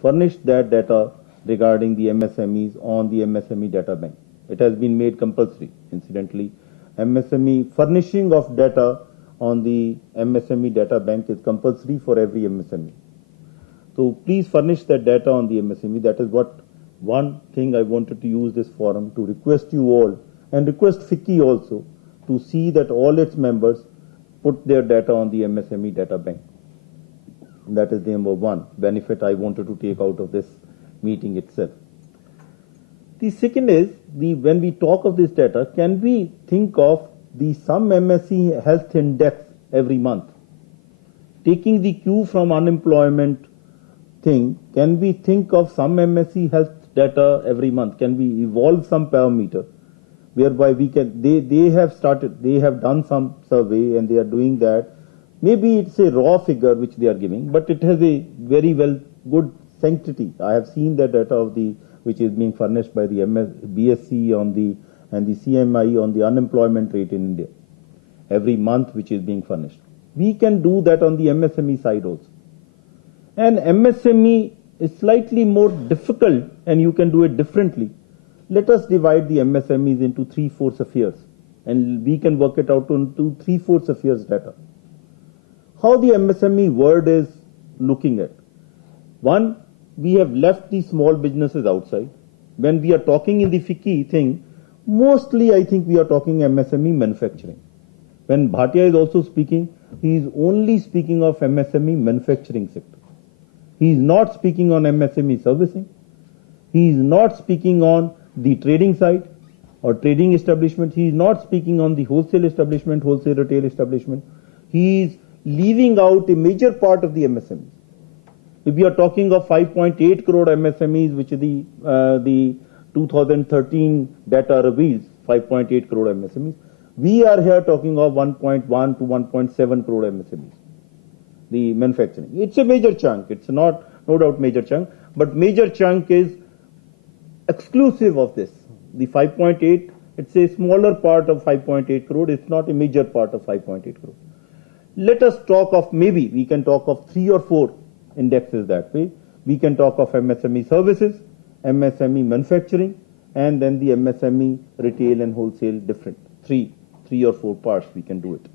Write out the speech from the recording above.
furnish that data regarding the MSMEs on the MSME data bank. It has been made compulsory, incidentally. MSME furnishing of data on the MSME data bank is compulsory for every MSME. So please furnish that data on the MSME. That is what one thing I wanted to use this forum to request you all and request FICCI also to see that all its members put their data on the MSME data bank. That is the number one benefit I wanted to take out of this meeting itself. The second is, when we talk of this data, can we think of some MSE health index every month? Taking the cue from unemployment thing, can we think of some MSE health data every month? Can we evolve some parameter whereby we can, they have done some survey and they are doing that. Maybe it's a raw figure which they are giving, but it has a very good sanctity. I have seen the data which is being furnished by the BSc and the CMI on the unemployment rate in India every month, which is being furnished. We can do that on the MSME side also. And MSME is slightly more difficult and you can do it differently. Let us divide the MSMEs into 3/4 of years and we can work it out into 3/4 of years data. How the MSME world is looking at. One, we have left the small businesses outside. When we are talking in the FICCI thing, mostly I think we are talking MSME manufacturing. When Bhatia is also speaking, he is only speaking of MSME manufacturing sector. He is not speaking on MSME servicing. He is not speaking on the trading side or trading establishment. He is not speaking on the wholesale establishment, wholesale retail establishment. He is leaving out a major part of the MSMEs. If we are talking of 5.8 crore MSMEs, which is the 2013 data reveals, 5.8 crore MSMEs, we are here talking of 1.1 to 1.7 crore MSMEs. The manufacturing. It's a major chunk. It's no doubt major chunk, but major chunk is exclusive of this. The 5.8, it's a smaller part of 5.8 crore. It's not a major part of 5.8 crore. Let us talk of, maybe we can talk of 3 or 4 indexes that way. We can talk of MSME services, MSME manufacturing, and then the MSME retail and wholesale different. Three or four parts we can do it.